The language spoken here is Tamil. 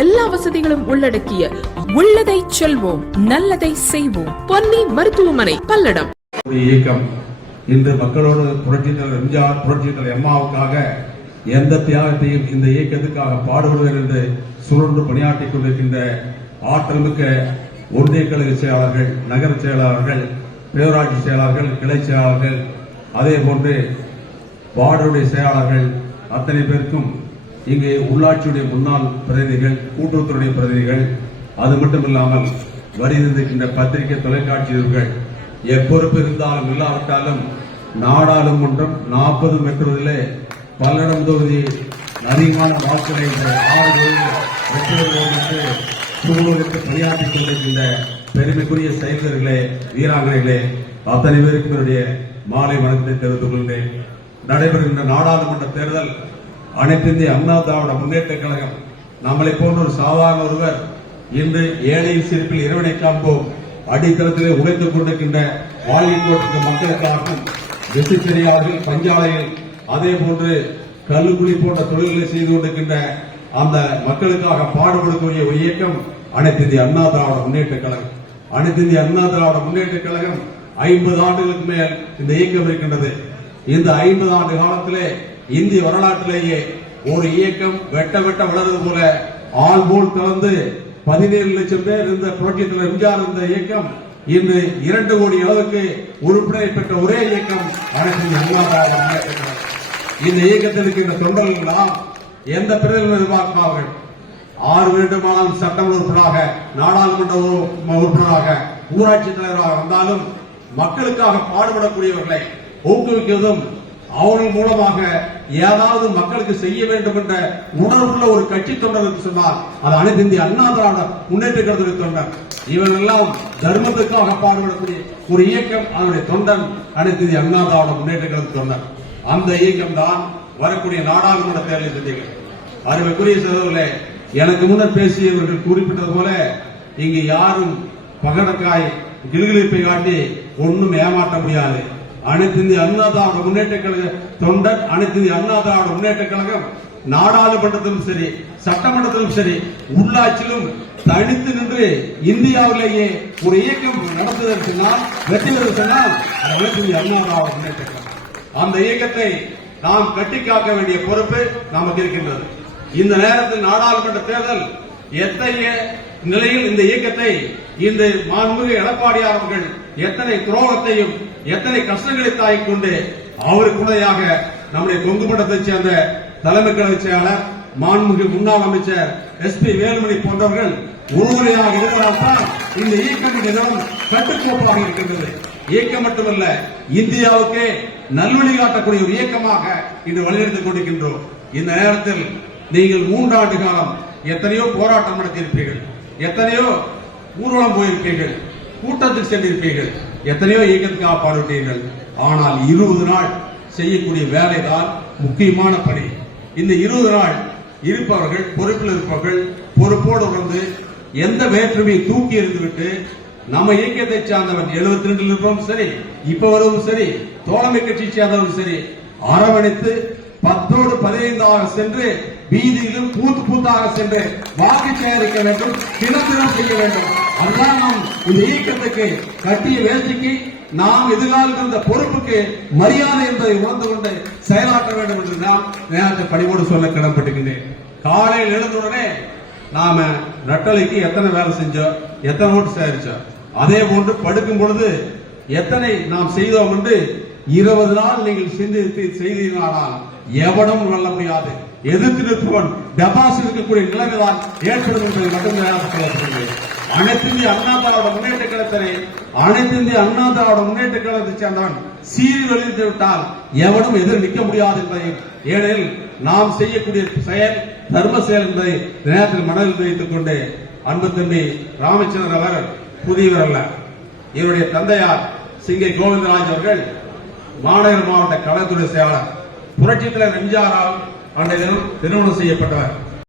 எல்லா வசதிகளும் உள்ளடக்கிய உள்ளதை செல்வோம் நல்லதை செய்வோம். பொன்னி மருத்துவமனை பல்லடம். ஒரு இயக்கம் இன்று மக்களோடு புரட்சி தலைவர் எம்ஜிஆர் புரட்சி தலைவர் எம்மாவுக்காக எந்த தியாகத்தையும் இந்த இயக்கத்துக்காக பாடுபடுவர் என்று சுழன்று பணியாற்றிக் கொண்டிருக்கின்ற ஆற்றல் மிக்க ஒன்றிய கழக செயலாளர்கள் நகர செயலாளர்கள் பேரூராட்சி செயலாளர்கள் கிளை செயலாளர்கள் அதே போன்று வார்டுடைய செயலாளர்கள் அத்தனை பேருக்கும் இங்கே உள்ளாட்சியுடைய முன்னாள் பிரதிநிதிகள் கூட்டுறவுத்துறை பிரதிநிதிகள் அது மட்டுமில்லாமல் வருகின்ற பத்திரிகை தொலைக்காட்சியர்கள் எப்பொறுப்பு இருந்தாலும் இல்லாவிட்டாலும் நாடாளுமன்றம் நாற்பது மெட்ரோவிலே பல்லடம் தொகுதி அதிகமான வாக்குகளை சூழலுக்கு பணியாற்றிக் கொண்டிருக்கின்ற பெருமைக்குரிய செயல்களே வீராங்கனைகளே அத்தனை பேருக்கு என்னுடைய மாலை வணக்கத்தை தெரிவித்துக் கொள்கிறேன் நடைபெறுகின்ற நாடாளுமன்ற தேர்தல் அனைத்து இந்திய அண்ணா திராவிட முன்னேற்ற கழகம் நம்மளை போன்ற ஒரு சாதாரண ஒருவர் இன்று ஏழை சிற்பில் இறைவனை காண்போம். அடித்தளத்திலே உழைத்துக் கொண்டிருக்கின்ற வாழ்வில் மக்களுக்காகவும் விசித்திரியார்கள் பஞ்சாலையில் அதே போன்று கல்லுக்குடி போன்ற தொழில்களை செய்து கொண்டிருக்கின்ற அந்த மக்களுக்காக பாடுபடக்கூடிய ஒரு இயக்கம் அனைத்து இந்திய அண்ணா திராவிட முன்னேற்ற கழகம். அனைத்து இந்திய அண்ணா திராவிட முன்னேற்ற கழகம் ஐம்பது ஆண்டுகளுக்கு மேல் இந்த இயக்கம் இருக்கின்றது. இந்த ஐம்பது ஆண்டு காலத்திலே இந்திய வரலாற்றிலேயே ஒரு இயக்கம் வெட்ட வெட்ட வளர்றது போல ஆள் போல் கலந்து பதினேழு லட்சம் பேர் இருந்த புரட்சித் எம்ஜிஆர் இருந்த இயக்கம் இன்று இரண்டு கோடி அளவுக்கு உறுப்பினரை பெற்ற ஒரே இயக்கம் அனைத்து இந்திய அண்ணா இந்த இயக்கத்தில் தொண்டர்கள் எந்த பிரதிநிதி எதிர்பார்ப்பார்கள்? ஆறு வேண்டுமானாலும் சட்டமன்ற உறுப்பினராக நாடாளுமன்ற உறுப்பினராக ஊராட்சி தலைவராக வந்தாலும் மக்களுக்காக பாடுபடக்கூடியவர்களை ஊக்குவிக்கிறதும் அவர்கள் மூலமாக ஏதாவது மக்களுக்கு செய்ய வேண்டும் என்ற உணர்வுள்ள ஒரு கட்சி தொண்டர் சொன்னால் அது அனைத்து இந்திய அண்ணா திராவிட முன்னேற்ற கழகத்துடைய தொண்டர். இவனெல்லாம் எல்லாம் தர்மத்துக்காக பாடுபடக்கூடிய ஒரு இயக்கம் அதனுடைய தொண்டன் அனைத்து இந்திய அண்ணா திராவிட முன்னேற்ற கழக தொண்டர் அந்த இயக்கம் தான் வரக்கூடிய நாடாளுமன்ற தேர்தலில் சந்திகள் அருமைக்குரிய சகோதரர்களே எனக்கு முன்னர் பேசியவர்கள் குறிப்பிட்டது போல இங்கு யாரும் பகடக்காய் கிளுகிழிப்பை காட்டி ஒன்றும் ஏமாற்ற முடியாது. அனைத்து இந்திய அண்ணா திராவிட முன்னேற்ற கழக தொண்டர் அனைத்து இந்திய அண்ணா திராவிட முன்னேற்ற கழகம் நாடாளுமன்றத்திலும் சரி சட்டமன்றத்திலும் சரி உள்ளாட்சியிலும் தனித்து நின்று இந்தியாவிலேயே ஒரு இயக்கம் நடத்துவதற்கு சொன்னால் வெற்றி பெறுவது சொன்னால் அனைத்து இந்திய அண்ணா திராவிட முன்னேற்ற கழகம். அந்த இயக்கத்தை நாம் கட்டி காக்க வேண்டிய பொறுப்பு நமக்கு இருக்கின்றது. இந்த நேரத்தில் நாடாளுமன்ற தேர்தல் எத்தகைய நிலையில் இந்த இயக்கத்தை இந்த மாண்புமிகு எடப்பாடியார் அவர்கள் எத்தனை துரோகத்தையும் எத்தனை கஷ்டங்களை தாய் கொண்டு அவருக்கு உடையாக நம்முடைய கொங்கு மண்டலத்தைச் சேர்ந்த தலைமை கழக செயலாளர் மாண்புமிகு முன்னாள் அமைச்சர் எஸ் பி வேலுமணி போன்றவர்கள் உறுதுணையாக இருப்பதால்தான் இந்த இயக்கம் மிகவும் கட்டுக்கோப்பாக இருக்கின்றது. இயக்கம் மட்டுமல்ல இந்தியாவுக்கே நல்வழி காட்டக்கூடிய ஒரு இயக்கமாக இன்று வழிநடத்திக் கொண்டிருக்கின்றோம். இந்த நேரத்தில் நீங்கள் மூன்றாண்டு காலம் எத்தனையோ போராட்டம் நடத்தியிருப்பீர்கள். எத்தனையோ ஊர்வலம் போயிருப்பீர்கள் கூட்டத்துக்கு சென்றிருப்பீர்கள் எத்தனையோ இயக்கத்துக்காக பாடுவிட்டீர்கள் ஆனால் இருபது நாள் செய்யக்கூடிய வேலைதான் முக்கியமான பணி. இந்த இருபது நாள் இருப்பவர்கள் பொறுப்பில் இருப்பவர்கள் பொறுப்போடு உணர்ந்து எந்த வேற்றுமையை தூக்கி எறிந்துவிட்டு நம்ம இயக்கத்தை சார்ந்தவன் 72 ரெண்டில் இருப்பவரும் சரி இப்ப வரவும் சரி தோழமை கட்சி சேர்ந்தவரும் சரி அரவணைத்து பத்தோடு பதினைந்தாக சென்று வீதியிலும் பூத்து பூத்தாக சென்று வாக்கு சேகரிக்க வேண்டும் தினம் தினம் செய்ய வேண்டும். அண்ணா நாம் இந்த இயக்கத்துக்கு கட்டிய வேலைக்கு நாம் எதிர்காலத்தில் இருந்த பொறுப்புக்கு மரியாதை என்பதை உணர்ந்து கொண்டு செயலாற்ற வேண்டும் என்று நான் நேரத்தை பணிவோடு சொல்ல கடன்பட்டுகின்றேன் காலையில் எழுந்தவுடனே நாம நட்டலைக்கு எத்தனை வேலை செஞ்சோம்? எத்தனை ஓட்டு சேகரிச்சோம்? அதே போன்று படுக்கும் பொழுது எத்தனை நாம் செய்தோம் என்று இருபது நாள் நீங்கள் சிந்தித்து செய்தீர்களானால் எவனும் வெல்ல முடியாது. எதிர்த்து நிற்பவன் டெபாசிட் இருக்கக்கூடிய நிலைமைதான் ஏற்படும் என்பதை மட்டும் சொல்லப்படுகிறது அனைத்து இந்திய அண்ணா திராவிட முன்னேற்ற கழகத்தினை அனைத்து இந்திய அண்ணா திராவிட முன்னேற்ற கழகத்தை சேர்ந்தவன் சீறி வெளியிட்டு விட்டால் எவனும் எதிர் நிற்க முடியாது என்பதை ஏனெனில் நாம் செய்யக்கூடிய செயல் தர்ம செயல் என்பதை நேரத்தில் மனதில் வைத்துக் கொண்டு அன்பு தம்பி ராமச்சந்திரன் அவர் புதியவர் அல்ல. இவருடைய தந்தையார் சிங்கை கோவிந்தராஜ் அவர்கள் மாநகர் மாவட்ட கழகத்துறை செயலாளர் புரட்சித் தலைவர் எம்ஜிஆரால் அன்றைய தினம் திருமணம் செய்யப்பட்டவர்.